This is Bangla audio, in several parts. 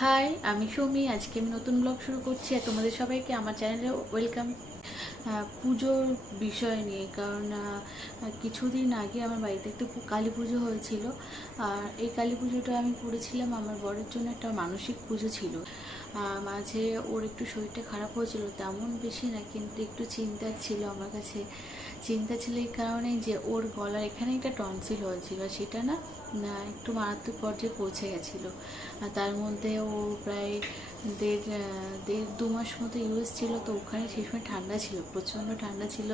হাই, আমি সৌমি। আজকে আমি নতুন ব্লগ শুরু করছি আর তোমাদের সবাইকে আমার চ্যানেলে ওয়েলকাম। পুজোর বিষয় নিয়ে, কারণ কিছুদিন আগে আমার বাড়িতে একটু কালী পুজো হয়েছিল। আর এই কালী পুজোটা আমি করেছিলাম আমার বরের জন্য, একটা মানসিক পুজো ছিল। মাঝে ওর একটু শরীরটা খারাপ হয়েছিল, তেমন বেশি না, কিন্তু একটু চিন্তার ছিল আমার কাছে। চিন্তা ছিল এই কারণে যে ওর গলার এখানে একটা টনসিল হয়েছিল, সেটা না একটু মারাত্মক পর্যায়ে পৌঁছে গেছিলো। আর তার মধ্যে ও প্রায় দেড় দেড় দু মাস মতো ইউএস ছিল। তো ওখানে সেই সময় ঠান্ডা ছিল, প্রচণ্ড ঠান্ডা ছিল।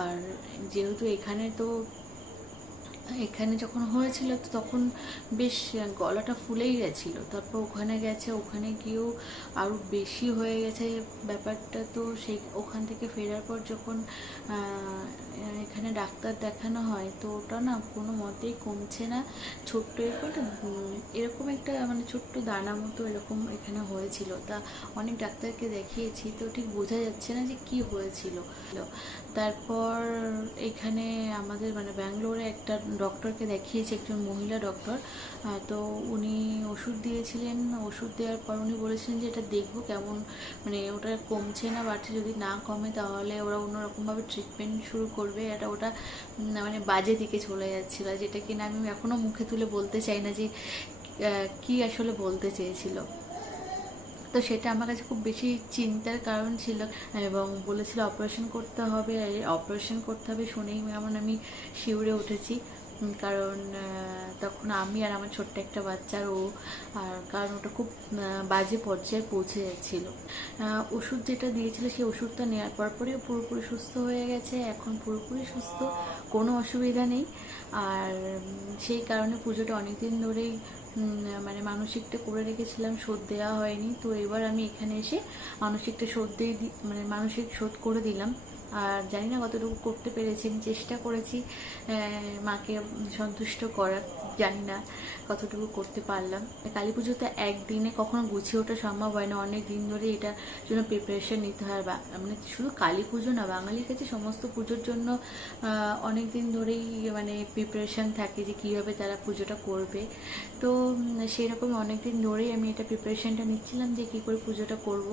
আর যেহেতু এখানে যখন হয়েছিল তো তখন বেশ গলাটা ফুলেই গেছিলো। তারপর ওখানে গেছে, ওখানে গিয়েও আরও বেশি হয়ে গেছে ব্যাপারটা। তো সেই ওখান থেকে ফেরার পর যখন এখানে ডাক্তার দেখানো হয়, তো ওটা না কোনো মতেই কমছে না। ছোট্ট এরকম একটা মানে ছোট্ট দানা মতো এরকম এখানে হয়েছিল। তা অনেক ডাক্তারকে দেখিয়েছি, তো ঠিক বোঝা যাচ্ছে না যে কি হয়েছিল। তারপর এখানে আমাদের মানে ব্যাঙ্গালোরে একটা ডক্টরকে দেখিয়েছি, একজন মহিলা ডক্টর। তো উনি ওষুধ দিয়েছিলেন। ওষুধ দেওয়ার পর উনি বলেছিলেন যে এটা দেখবো কেমন, মানে ওটা কমছে না বাড়ছে, যদি না কমে তাহলে ওরা অন্যরকমভাবে ট্রিটমেন্ট শুরু করবে। ওটা মানে বাজে দিকে চলে যাচ্ছিলো, যেটা কিনা আমি এখনও মুখে তুলে বলতে চাই না যে কি আসলে বলতে চেয়েছিল। তো সেটা আমার কাছে খুব বেশি চিন্তার কারণ ছিল। এবং বলেছিল অপারেশন করতে হবে। অপারেশন করতে হবে শুনেই যেমন আমি শিউরে উঠেছি, কারণ তখন আমি আর আমার ছোট্ট একটা বাচ্চার ও, আর কারণ ওটা খুব বাজে পর্যায়ে পৌঁছে যাচ্ছিল। ওষুধ যেটা দিয়েছিল সেই ওষুধটা নেওয়ার পরপরই পুরোপুরি সুস্থ হয়ে গেছে, এখন পুরোপুরি সুস্থ, কোনো অসুবিধা নেই। আর সেই কারণে পুজোটা অনেক দিন ধরেই মানে মানসিকটা করে রেখেছিলাম, শোধ দেওয়া হয়নি। তো এবার আমি এখানে এসে মানসিকটা শোধ দিয়ে মানে মানসিক শোধ করে দিলাম। আর জানি না কতটুকু করতে পেরেছি, আমি চেষ্টা করেছি মাকে সন্তুষ্ট করার, জানি না কতটুকু করতে পারলাম। কালী পুজোতে একদিনে কখনো গুছিয়ে ওঠা সম্ভব হয় না, অনেক দিন ধরে এটার জন্য প্রিপারেশন নিতে হয়। মানে শুধু কালী পুজো না, বাঙালির কাছে সমস্ত পুজোর জন্য অনেক দিন ধরেই মানে প্রিপারেশন থাকে যে কীভাবে তারা পুজোটা করবে। তো সেরকম অনেক দিন ধরেই আমি এটা প্রিপারেশনটা নিচ্ছিলাম যে কী করে পুজোটা করব।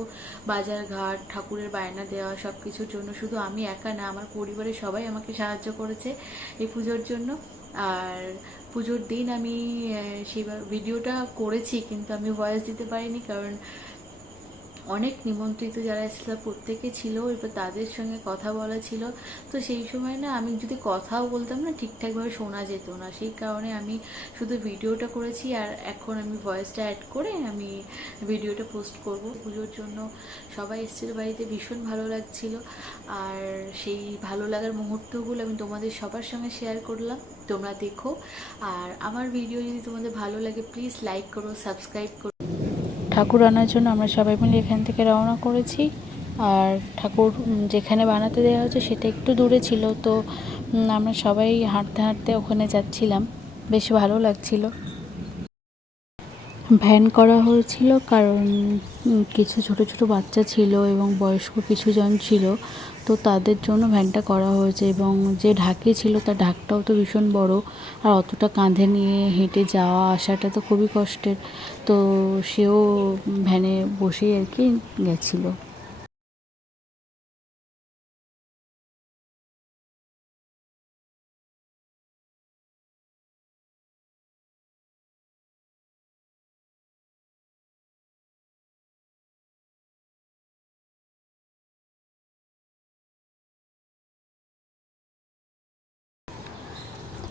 বাজার ঘাট, ঠাকুরের বায়না দেওয়া, সব কিছুর জন্য শুধু আমি একা না, আমার পরিবারের সবাই আমাকে সাহায্য করেছে এই পুজোর জন্য। আর পুজোর দিন আমি সেই ভিডিওটা করেছি, কিন্তু আমি ভয়েস দিতে পারিনি, কারণ অনেক নিমন্ত্রিত যারা এসেছিল প্রত্যেকে ছিল, এবার তাদের সঙ্গে কথা বলা ছিল। তো সেই সময় না আমি যদি কথাও বলতাম না, ঠিকঠাকভাবে শোনা যেত না। সেই কারণে আমি শুধু ভিডিওটা করেছি, আর এখন আমি ভয়েসটা অ্যাড করে আমি ভিডিওটা পোস্ট করব। পুজোর জন্য সবাই এসেছিল বাড়িতে, ভীষণ ভালো লাগছিল। আর সেই ভালো লাগার মুহূর্তগুলো আমি তোমাদের সবার সঙ্গে শেয়ার করলাম, তোমরা দেখো। আর আমার ভিডিও যদি তোমাদের ভালো লাগে প্লিজ লাইক করো, সাবস্ক্রাইব করো। ঠাকুর আনার জন্য আমরা সবাই মিলে এখান থেকে রওনা করেছি। আর ঠাকুর যেখানে বানাতে দেওয়া হচ্ছে সেটা একটু দূরে ছিল, তো আমরা সবাই হাঁটতে হাঁটতে ওখানে যাচ্ছিলাম, বেশ ভালো লাগছিল। ভ্যান করা হয়েছিল, কারণ কিছু ছোট ছোট বাচ্চা ছিল এবং বয়স্ক কিছু জন ছিল, তো তাদের জন্য ভ্যানটা করা হয়েছে। এবং যে ঢাকি ছিল তার ঢাকটাও তো ভীষণ বড়, আর অতটা কাঁধে নিয়ে হেঁটে যাওয়া আসাটা তো খুবই কষ্টের। তো সেও ভ্যানে বসেই আর কি গেছিলো।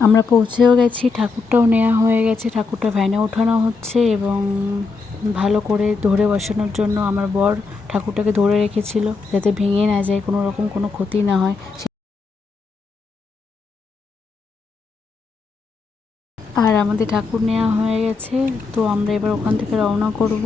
আমরা পৌঁছেও গেছি, ঠাকুরটাও নেওয়া হয়ে গেছে, ঠাকুরটা ভ্যানে ওঠানো হচ্ছে। এবং ভালো করে ধরে বসানোর জন্য আমার বর ঠাকুরটাকে ধরে রেখেছিল, যাতে ভেঙে না যায়, কোনো রকম কোনো ক্ষতি না হয়। আর আমাদের ঠাকুর নেওয়া হয়ে গেছে, তো আমরা এবার ওখান থেকে রওনা করব।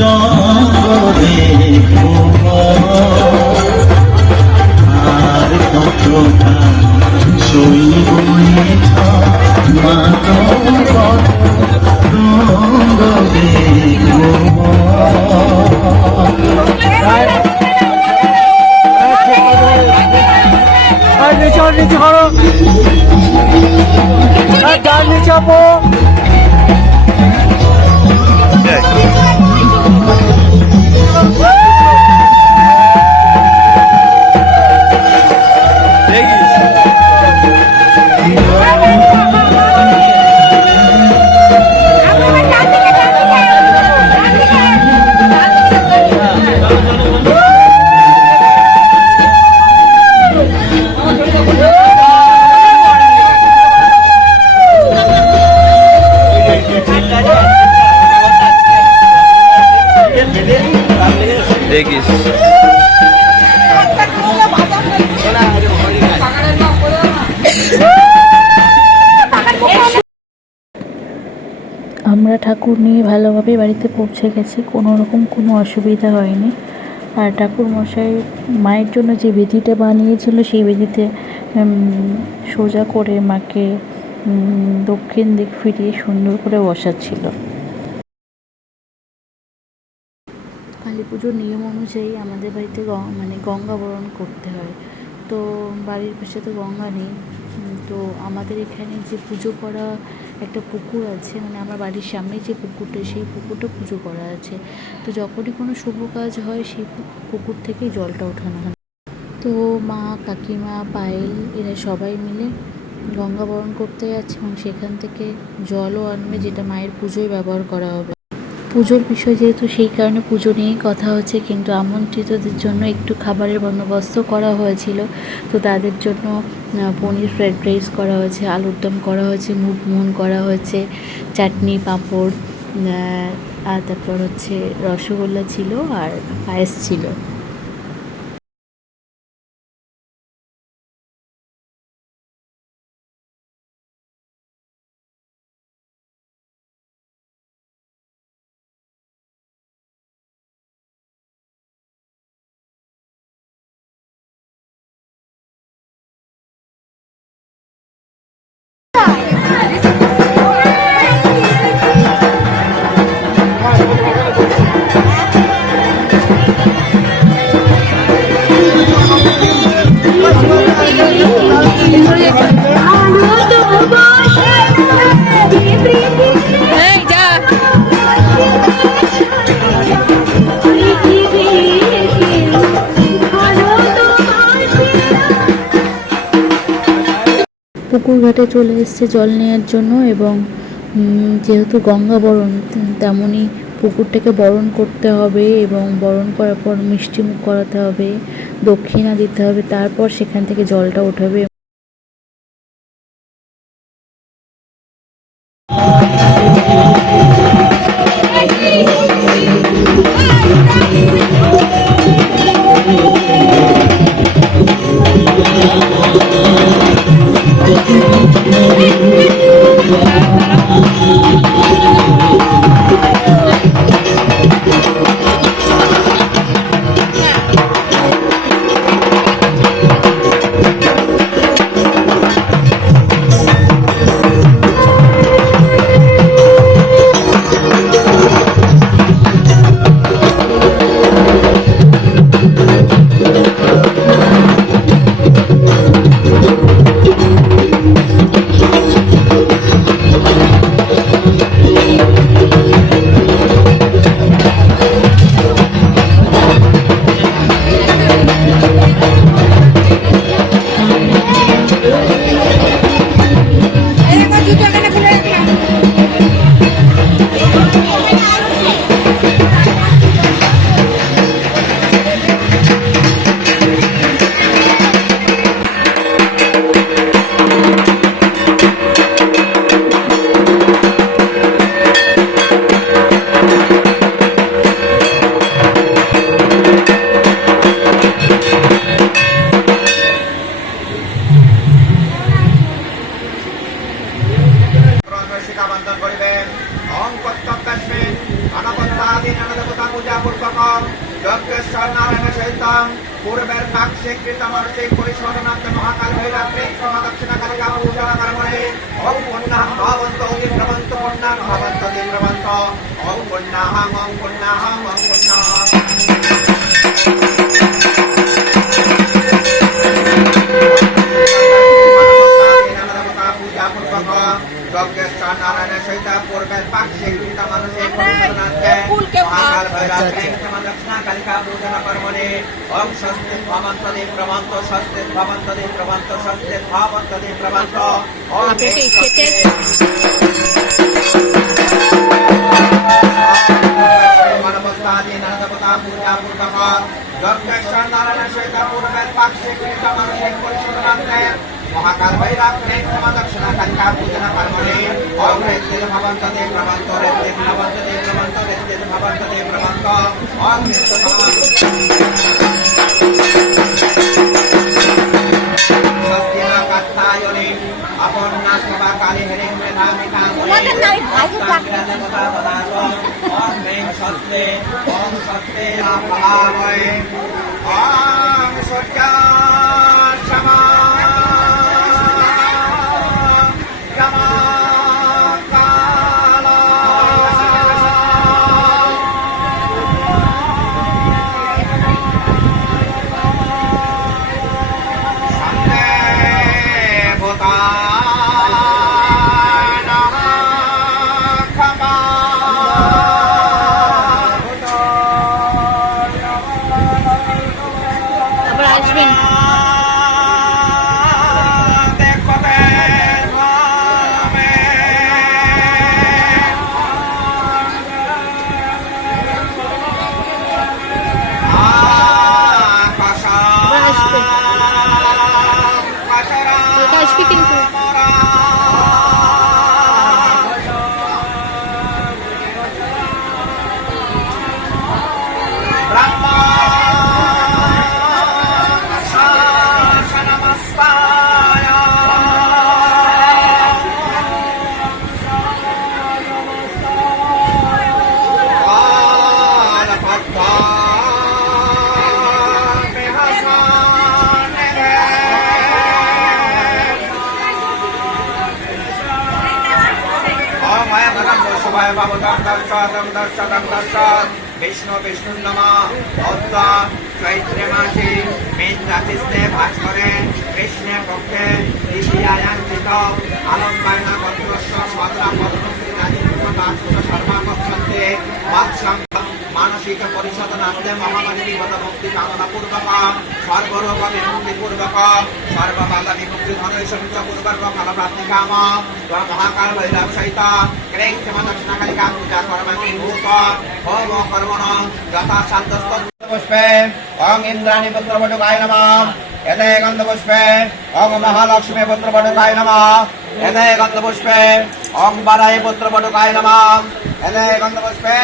রঙ দেখব আর কতটা সইব মা কত রঙ দেখব নিচে করো ডান নিচে আপো দেখিস আমরা ঠাকুর নিয়ে ভালোভাবে বাড়িতে পৌঁছে গেছি, কোনো রকম কোনো অসুবিধা হয়নি। আর ঠাকুর মশাই মায়ের জন্য যে বেদিটা বানিয়েছিল সেই বেদিতে সোজা করে মাকে দক্ষিণ দিক ফিরিয়ে সুন্দর করে বসাচ্ছিল। কালী পুজোর নিয়ম অনুযায়ী আমাদের বাড়িতে গঙ্গা বরণ করতে হয়। তো বাড়ির পাশে তো গঙ্গা নেই, তো আমাদের এখানে যে পুজো করা একটা পুকুর আছে, মানে আমার বাড়ির সামনে যে পুকুরটা, সেই পুকুরটা পুজো করা আছে। তো যখনই কোনো শুভ কাজ হয় সেই পুকুর থেকেই জলটা ওঠানো হয়। তো মা, কাকিমা, পায়েল এরা সবাই মিলে গঙ্গা বরণ করতে যাচ্ছে এবং সেখান থেকে জলও আনবে, যেটা মায়ের পুজোয় ব্যবহার করা হবে। পুজোর বিষয় যেহেতু, সেই কারণে পুজো নিয়েই কথা হচ্ছে, কিন্তু আমন্ত্রিতদের জন্য একটু খাবারের বন্দোবস্ত করা হয়েছিল। তো তাদের জন্য পনির ফ্রাইড রাইস করা হয়েছে, আলুর দম করা হয়েছে, মুগ মোহন করা হয়েছে, চাটনি, পাঁপড়, আর তারপর হচ্ছে রসগোল্লা ছিল আর পায়েস ছিল। পুকুর ঘাটে চলে এসেছে জল নেওয়ার জন্য, এবং যেহেতু গঙ্গা বরণ, তেমনই পুকুরটাকে বরণ করতে হবে এবং বরণ করার পর মিষ্টিমুখ করাতে হবে, দক্ষিণা দিতে হবে, তারপর সেখান থেকে জলটা ওঠাবে। পূর্বক যজ্ঞেশ্বর নারায়ণ সহিত পূর্বের কাক্ষে কৃত মানসিক পরিশোধনার্থে মহাকাল ভৈরবের দক্ষিণা কালিকা পূজা কর্মণে ওম পুণ্যাহং ভবন্ত দিব্রবন্ত পুণ্যাহং ভবন্ত দিব্রবন্ত ওম পুণ্যাহং ওম পুণ্যাহং ওম পুণ্যাহং। যজ্ঞেশ্বর নারায়ণের সহিত পূর্বের পাক্ষে কৃত মানসিক পরিশোধনার্থে মহাকাল ভৈরবের দক্ষিণা কালিকা পূজা কর্মণে ওম স্বস্তি ভবন্ত দিব্রবন্ত স্বস্তি ভবন্ত দিব্রবন্ত স্বস্তি ভবন্ত দিব্রবন্ত ওম মানবস্তাদি নারদবতা পূজা পূর্বক যজ্ঞেশ্বর নারায়ণের সহিত পূর্বের পাক্ষে কৃত মানসিক পরিশোধনার্থে মহাকাল ভৈরব দক্ষিণা কালিকা পূজা কর্মণে ওম রেদ্দিদ ভবন্ত দিব্রবন্ত রেদ্দিদ ভবন্ত দিব্রবন্ত রেদ্দিদ ভবন্ত দিব্রবন্ত ওম কাত্তায়নে আপন্না সভা কালী হেরে মেধামি ওম মেং স্বস্তে ওম স্বস্তে আপলাভয়ে ওম সূর্যা সমা विष्णु विष्णु नमः चैत्र मासे मेघराशिस्ते भास्करे कृष्णे पक्षे द्वितीयायां स्थित आलम्बेन पत्रस्य सदरा पद्मश्री राजीव सर्वापक्षन्ते वात्सं मानसिक परिशोधनार्थे महामानी मुक्ति कामना पूर्वक सर्वरोग विमुक्ति पूर्वक सर्वबाधा विमुक्ति धनेश्वर पूर्वक फलप्राप्ति काम महाकाल भैरव सहित क्रेक्षम दक्षिणा कालिका पूजा कर्माणि भूत होम कर्मण यथा शान्तस्त पुष्पे ओम इंद्राणी पुत्र वटुकाय नमः यदे गंध पुष्पे ओम महालक्ष्मी पुत्र वटुकाय नमः यदे गंध पुष्पे ओम बाराय पुत्र वटुकाय नमः यदे गंध पुष्पे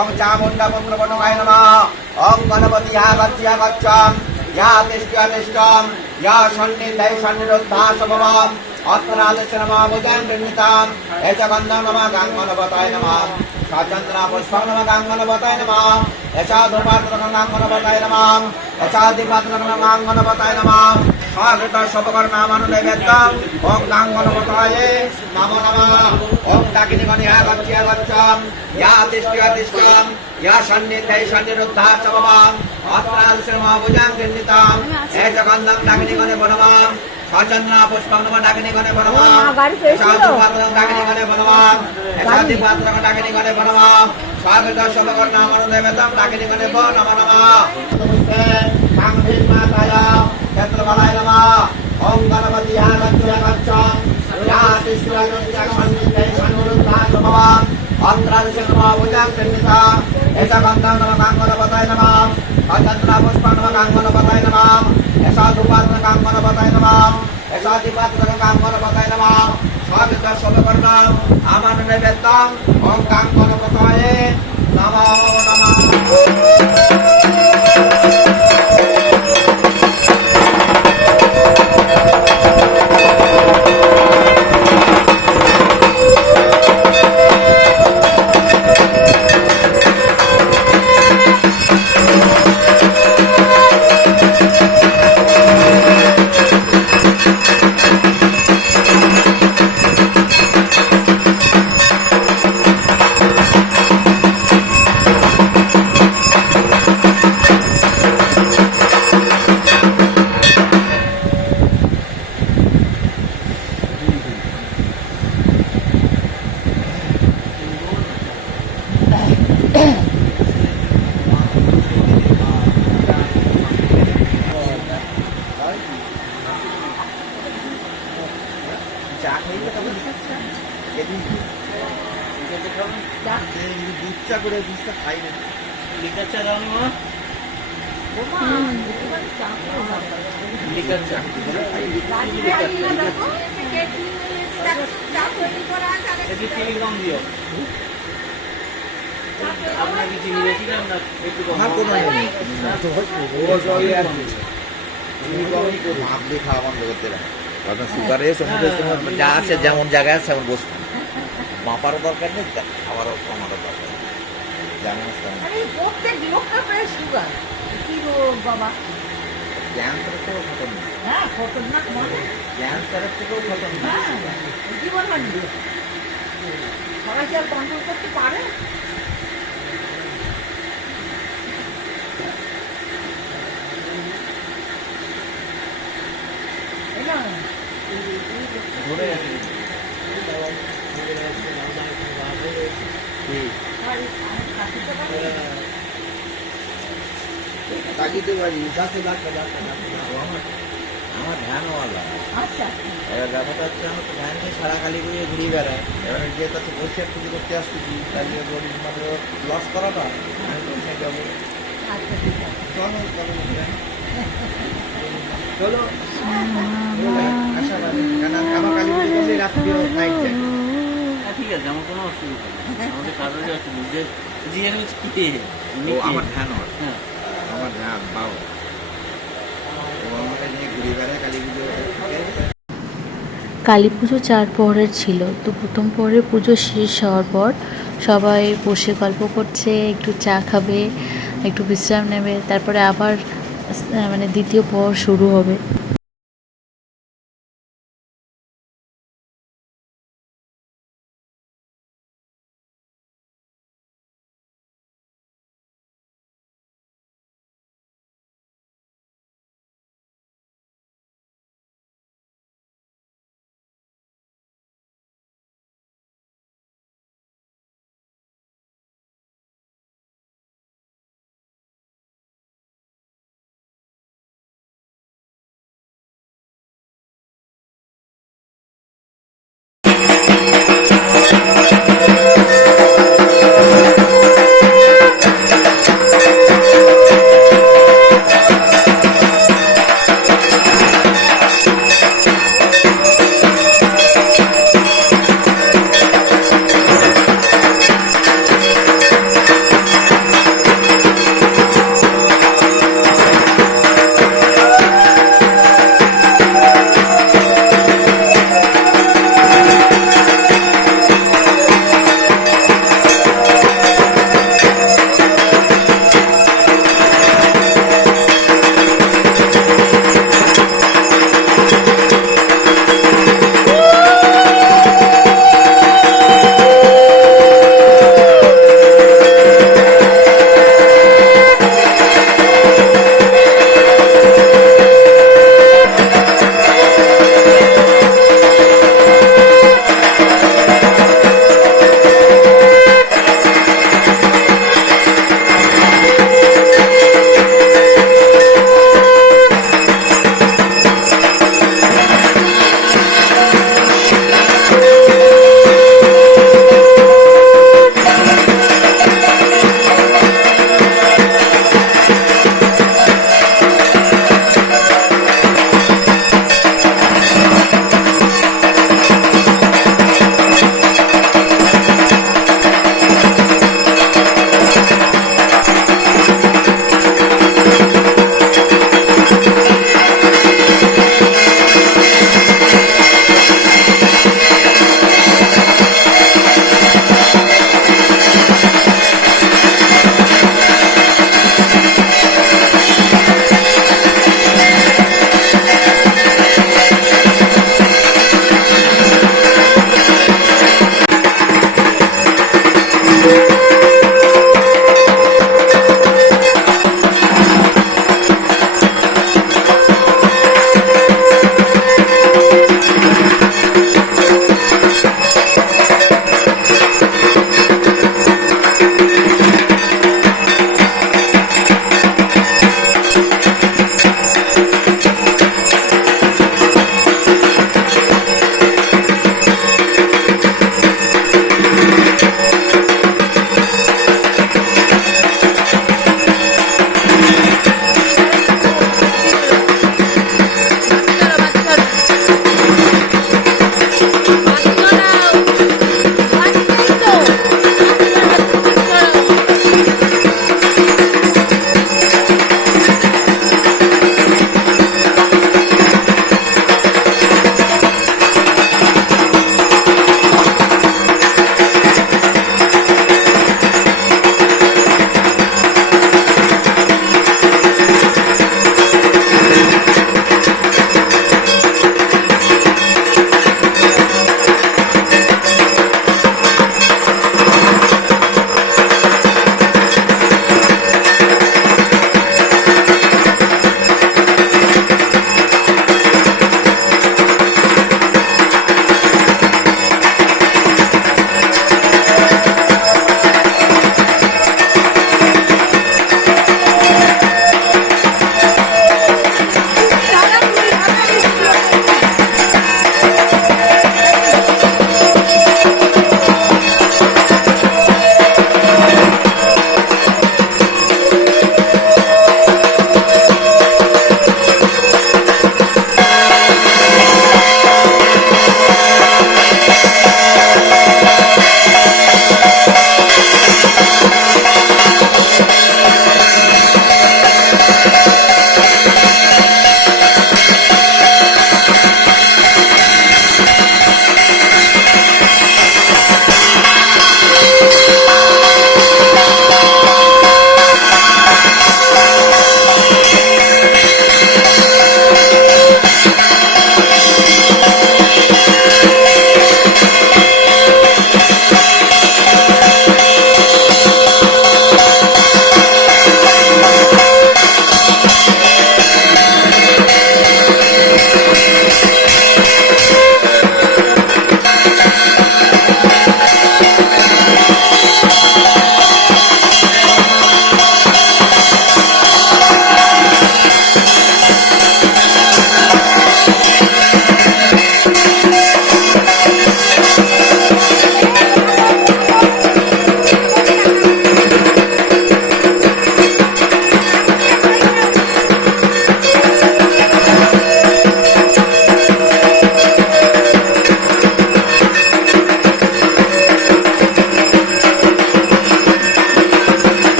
ओम चामुंडा पुत्र वटुकाय नमः ओम गणपति गच्छाम या तिष्ठ्यतिष्ठम् या सन्निधै सन्निरुद्धासमम् अत्रादस्य नमः भुजं गृह्णीताम् एच गन्धं नमः गाङ्गनवताय नमः साचन्द्रा पुष्पं नमः गाङ्गनवताय नमः एच धूपात्रं गाङ्गनवताय नमः एच दीपात्रं गाङ्गनवताय नमः स्वागत शपकर्णामनुनैवेद्यम् ॐ गाङ्गनवताय नमो नमः ॐ डाकिनीमणिः गच्छाम या तिष्ठ्यतिष्ठम् या सन्निधै सन्निरुद्धासमम् अत्रादस्य नमः भुजं गृह्णीताम् एच गन्धं डाकिनीमणे नमः साचन्द्रा पुष्पं नमः डाकिनीमणे नमः एच धूपात्रं डाकिनीमणे नमः एच दीपात्रं डाकिनीमणे नमः स्वागत शपकर्णामनुनैवेद्यम् डाकिनीमणे नमो नमः माताय क्षेत्रफलाय नमः ओम गणपति गच्छाम या तिष्ठ्यतिष्ठम् अत्रादस्य नमः भुजं गृह्णीताम् एच गन्धं नमः गाङ्गनवताय नमः साचन्द्रा पुष्पं नमः गाङ्गनवताय नमः एच धूपात्रं गाङ्गनवताय नमः एच दीपात्रं गाङ्गनवताय नमः स्वागत शपकर्णाम् आमनैवेद्यम् ॐ गाङ्गनवताय नमो नमः। লিকার চা দাও নি মা লিকার চা একটু চিনি কম দিও আপনার কি চিনি বেশি না আপনার একটু কম আমার কোনো ইয়ে নেই ও জলে আর কি তুমি কমই করো ভাব দিয়ে খাওয়া বন্ধ করতে পারে কারণ সুগারে যা আছে যেমন জায়গায় আছে সেমন বসতে মাপারও দরকার নেই খাবারও কমারও দরকার নেই যেমন আছে তেমন প্রত্যেক লোকটা প্রায় সুগার কি গো বাবা ক্যান্সারের থেকেও খতরনাক হ্যাঁ খতরনাক মানে ক্যান্সারের থেকেও খতরনাক হ্যাঁ জীবন হারিয়ে সবাই কি আর কন্ট্রোল করতে পারে এই না ধরে আছে তাকিতে পারি যাচ্ছে ডাক্তার ডাক্তার আমার ধ্যানও আলাদা আচ্ছা এবার ব্যাপারটা হচ্ছে আমার তো ভ্যান নিয়ে সারা খালি করে ঘুরিয়ে বেড়ায় এবার যে তাতে পরিষ্কার পুজো করতে আসতেছি তাহলে গরিব মাত্র লস করাটা আমি তো সে যাবো আচ্ছা ঠিক আছে চলো চলো চলো আশাবাদী কেন আমার কালী পুজো করলে রাত্রিও নাইট যায় হ্যাঁ ঠিক আছে আমার কোনো অসুবিধা নেই আমাদের কারোরই অসুবিধা যে জিজ্ঞেস করছি কি ও আমার ধ্যান হয় হ্যাঁ আমার ধ্যান বাবা ও আমাকে নিয়ে ঘুরিয়ে বেড়ায় কালী পুজো কালী পুজো 4 প্রহরের ছিল, তো প্রথম প্রহরের পুজো শেষ হওয়ার পর সবাই বসে গল্প করছে, একটু চা খাবে, একটু বিশ্রাম নেবে, তারপরে আবার মানে দ্বিতীয় প্রহর শুরু হবে।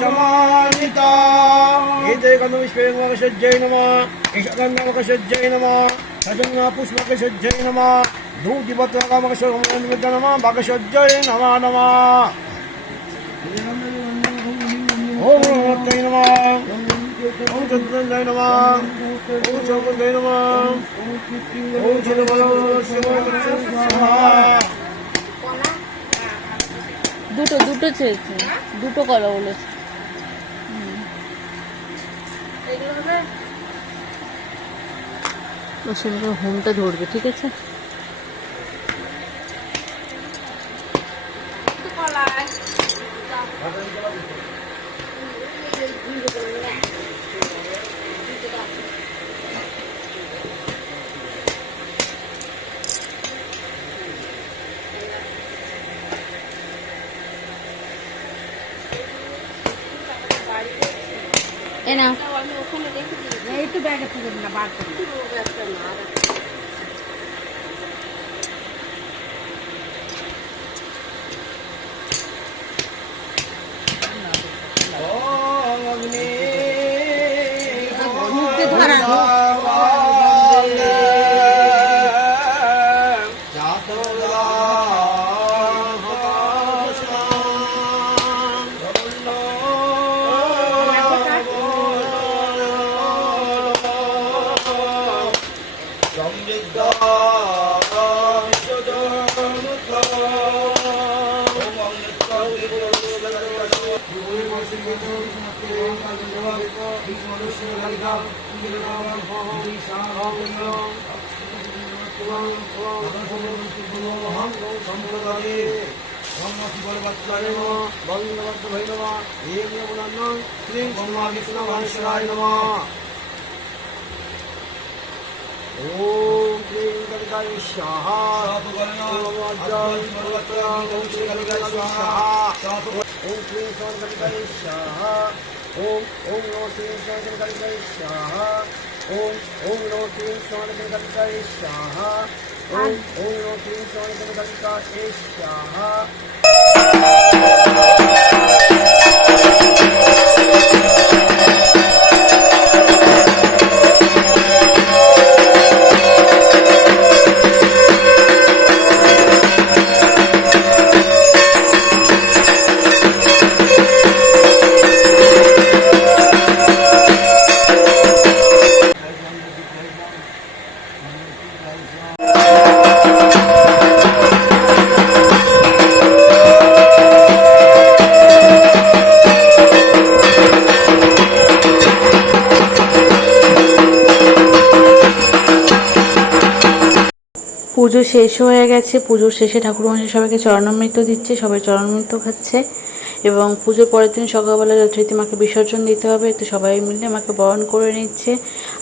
সমানিতা এতে গন্ধপুষ্পেমকসজ্জয় নমঃ ঈশগন্ধমকসজ্জয় নমঃ সজন্মা পুষ্পকসজ্জয় নমঃ ধূপদীপত্রকামকসজ্জয় নমঃ বাকসজ্জয় নমঃ নমঃ ওম নমঃ নমঃ ওম চতুর্দয় নমঃ ওম চৌকদয় নমঃ ওম চিরবলো শিবায় দুটো দুটো চেয়েছে, দুটো কলা বলেছে। হোমটা ধরবে, ঠিক আছে? এ না একটু ব্যাগে থেকে না বার করে মুখে ধরা ओम क्लीं कलिकाय स्वाहा ओम श्री कलिकाय स्वाहा ओम क्लीं कलिकाय स्वाहा ओम नो क्लीं कलिकाय स्वाहा ओम नो क्लीं कलिकाय स्वाहा ओम नो क्लीं कलिकाय स्वाहा পুজো শেষ হয়ে গেছে। পুজোর শেষে ঠাকুরমশাই সবাইকে চরণামৃত দিচ্ছে, সবাই চরণামৃত খাচ্ছে। এবং পুজোর পরের দিন সকালবেলা যথারীতি মাকে বিসর্জন দিতে হবে, তো সবাই মিলে মাকে বরণ করে নিচ্ছে।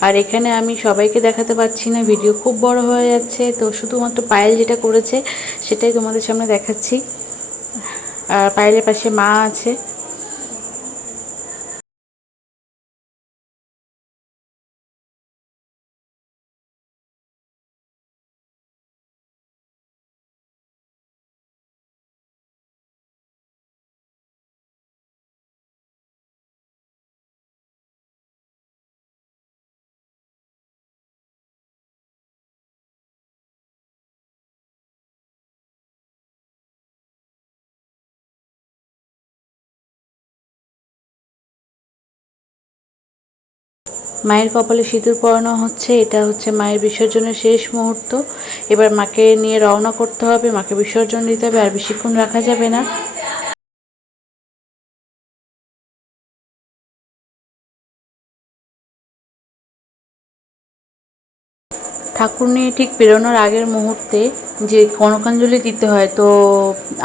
আর এখানে আমি সবাইকে দেখাতে পারছি না, ভিডিও খুব বড় হয়ে যাচ্ছে, তো শুধুমাত্র পায়েল যেটা করেছে সেটাই তোমাদের সামনে দেখাচ্ছি। আর পায়েলের পাশে মা আছে। মায়ের কপালে সিঁদুর পরানো হচ্ছে, এটা হচ্ছে মায়ের বিসর্জনের শেষ মুহূর্ত। এবার মাকে নিয়ে রওনা করতে হবে, মাকে বিসর্জন দিতে হবে, আর বেশিক্ষণ রাখা যাবে না। ঠাকুর নিয়ে ঠিক বেরোনোর আগের মুহূর্তে যে কনকাঞ্জলি দিতে হয়, তো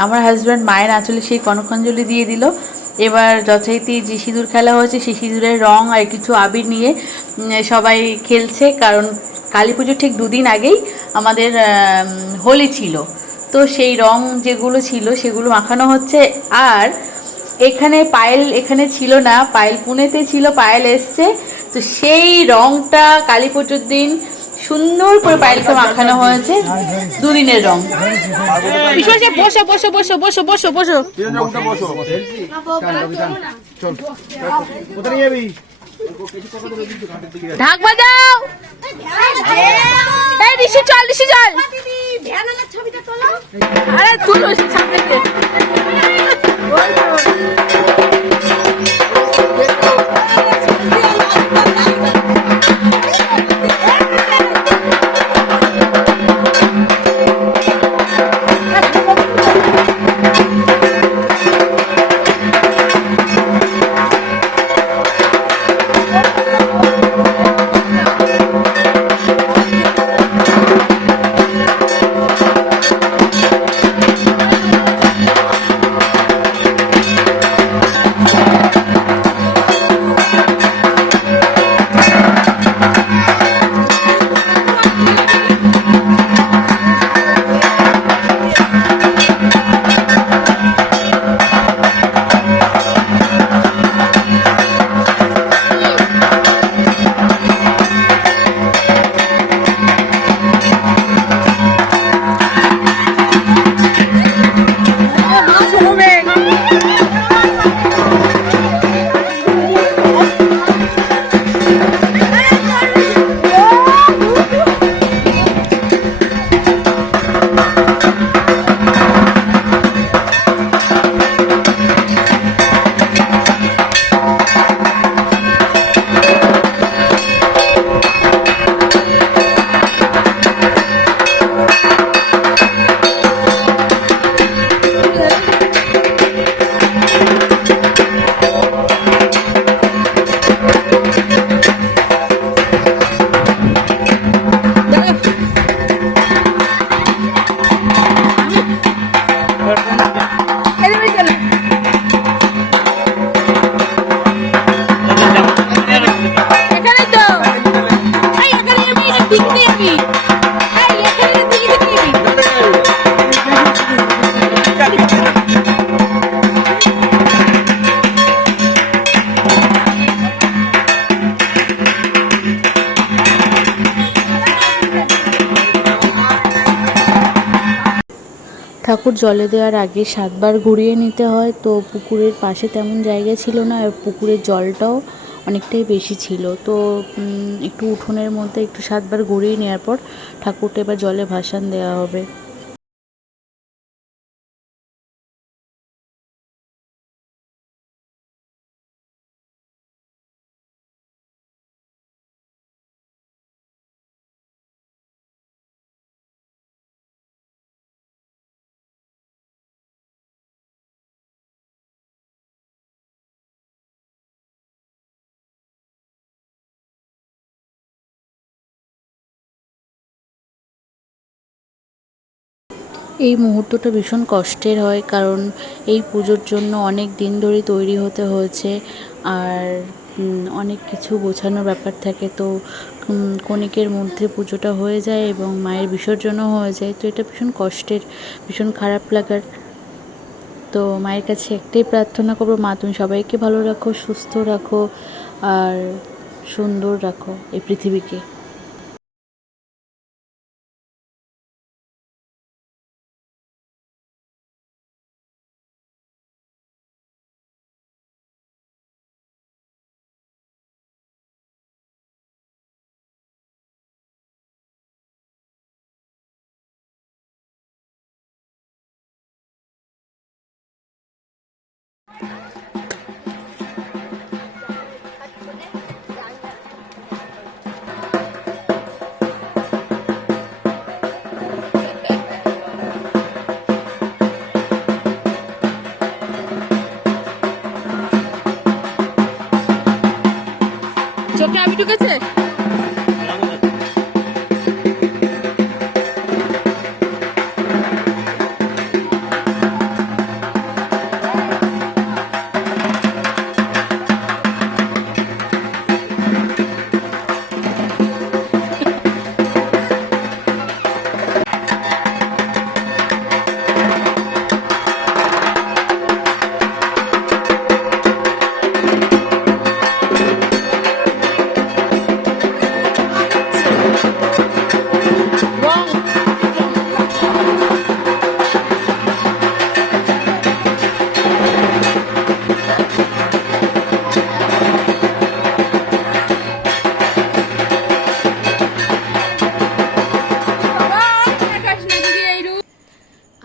আমার হাজব্যান্ড মায়ের আঁচলে সেই কনকাঞ্জলি দিয়ে দিল। এবার যথারীতি যে সিঁদুর খেলা হয়েছে সেই সিঁদুরের রং আর কিছু আবির নিয়ে সবাই খেলছে, কারণ কালী পুজোর ঠিক দুদিন আগেই আমাদের হোলি ছিল, তো সেই রং যেগুলো ছিল সেগুলো মাখানো হচ্ছে। আর এখানে পায়েল এখানে ছিল না, পায়েল পুনেতে ছিল, পায়েল এসছে, তো সেই রংটা কালী পুজোর দিন সুন্দর করে পায়েলকে মাখানো হয়েছে দুদিনের রং। বসো বসো বসো বসো বসো বসো। কোথায় নিয়ে যাবি? ঢাক বাজাও। এই ঋষি চল, ঋষি চল। ছবিটা তোলো। আরে তুলো সামনে দিয়ে। ঠাকুর জলে দেওয়ার আগে 7 বার ঘুরিয়ে নিতে হয়। তো পুকুরের পাশে তেমন জায়গা ছিল না, আর পুকুরের জলটাও অনেকটাই বেশি ছিল। তো একটু উঠোনের মধ্যে একটু 7 বার ঘুরিয়ে নেওয়ার পর ঠাকুরটা এবার জলে ভাসান দেওয়া হবে। এই মুহূর্তটা ভীষণ কষ্টের হয়, কারণ এই পুজোর জন্য অনেক দিন ধরে তৈরি হতে হয়েছে, আর অনেক কিছু গোছানোর ব্যাপার থাকে। তো কনেকের মধ্যে পুজোটা হয়ে যায় এবং মায়ের বিসর্জনও হয়ে যায়। তো এটা ভীষণ কষ্টের, ভীষণ খারাপ লাগার। তো মায়ের কাছে একটাই প্রার্থনা করবো, মা তুমি সবাইকে ভালো রাখো, সুস্থ রাখো আর সুন্দর রাখো এই পৃথিবীকে। চোখে আমি ঢুকেছে।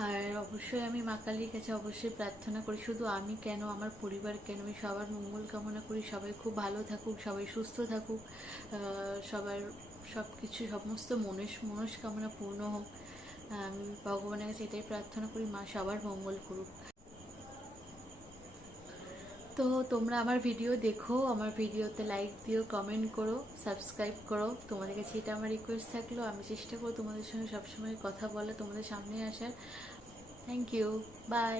আর অবশ্যই আমি মা কালীর কাছে অবশ্যই প্রার্থনা করি, শুধু আমি কেন, আমার পরিবার কেন, আমি সবার মঙ্গল কামনা করি, সবাই খুব ভালো থাকুক, সবাই সুস্থ থাকুক, সবার সব কিছু সমস্ত মনস্কামনা পূর্ণ হোক। আমি ভগবানের কাছে এটাই প্রার্থনা করি, মা সবার মঙ্গল করুক। তো তোমরা আমার ভিডিও দেখো, আমার ভিডিওতে লাইক দিও, কমেন্ট করো, সাবস্ক্রাইব করো, তোমাদের কাছে এটা আমার রিকোয়েস্ট থাকলো। আমি চেষ্টা করব তোমাদের সঙ্গে সবসময় কথা বলা, তোমাদের সামনে আসার। Thank you, by.